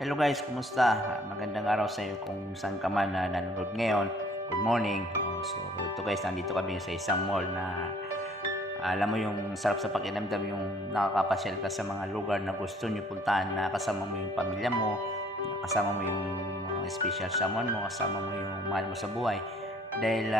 Hello guys, kumusta? Magandang araw sa iyo kung saan ka man na nanonood ngayon. Good morning. So ito guys, nandito kami sa isang mall na alam mo yung sarap sa pakiramdam yung nakakapasyal ka sa mga lugar na gusto niyo puntahan na kasama mo yung pamilya mo, kasama mo yung mga special someone mo, kasama mo yung mahal mo sa buhay. Dahil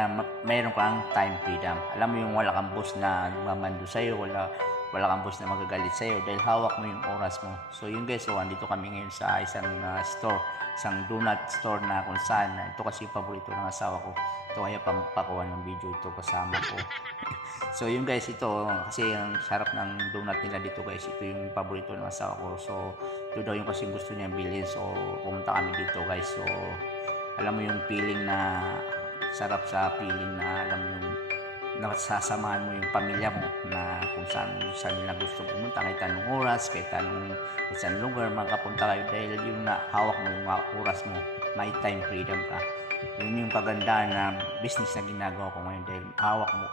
mayroon kang time freedom. Alam mo yung wala kang boss na mamando sa'yo, wala kang boss na magagalit sa'yo dahil hawak mo yung oras mo. So yun guys, so andito kami ngayon sa isang store, isang donut store na kung saan ito kasi yung paborito ng asawa ko. Ito kaya pampakuha ng video ito kasama ko. So yun guys, ito kasi ang sarap ng donut nila dito guys. Ito yung paborito ng asawa ko. So ito daw yung kasi gusto niya bilhin. So pumunta kami dito guys. So alam mo yung feeling na sarap sa feeling na alam mo yung nasasamahan mo yung pamilya mo na kung saan nila gusto pumunta kahit anong oras, kahit anong isang lugar makapunta kayo dahil yung hawak mo yung oras mo, may time freedom ka. Yun yung kagandahan na business na ginagawa ko ngayon dahil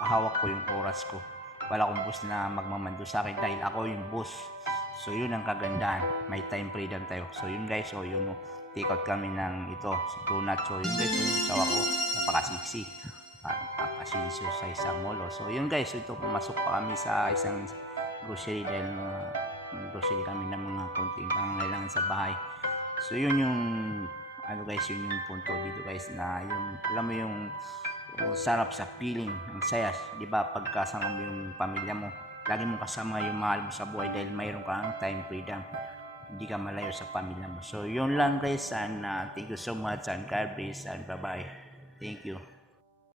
hawak ko yung oras ko. Wala akong boss na magmamando sa akin dahil ako yung boss. So yun ang kagandahan, may time freedom tayo. So yun guys, so yun take out kami ng ito, donut. So yun guys, so yung sawa ko, napakasiksi. Papasisyo sa isang mall. So yun guys, so ito pumasok pa kami sa isang grocery dahil grocery kami ng mga konting pangangailangan sa bahay. So yun yung ano guys, yun yung punto dito guys na yung alam mo yung sarap sa feeling, ang saya, di ba? Pagkasama mo yung pamilya mo, lagi mo kasama yung mahal mo sa buhay dahil mayroon kang time freedom, hindi ka malayo sa pamilya mo. So yun lang guys, and thank you so much and God bless and bye bye. Thank you.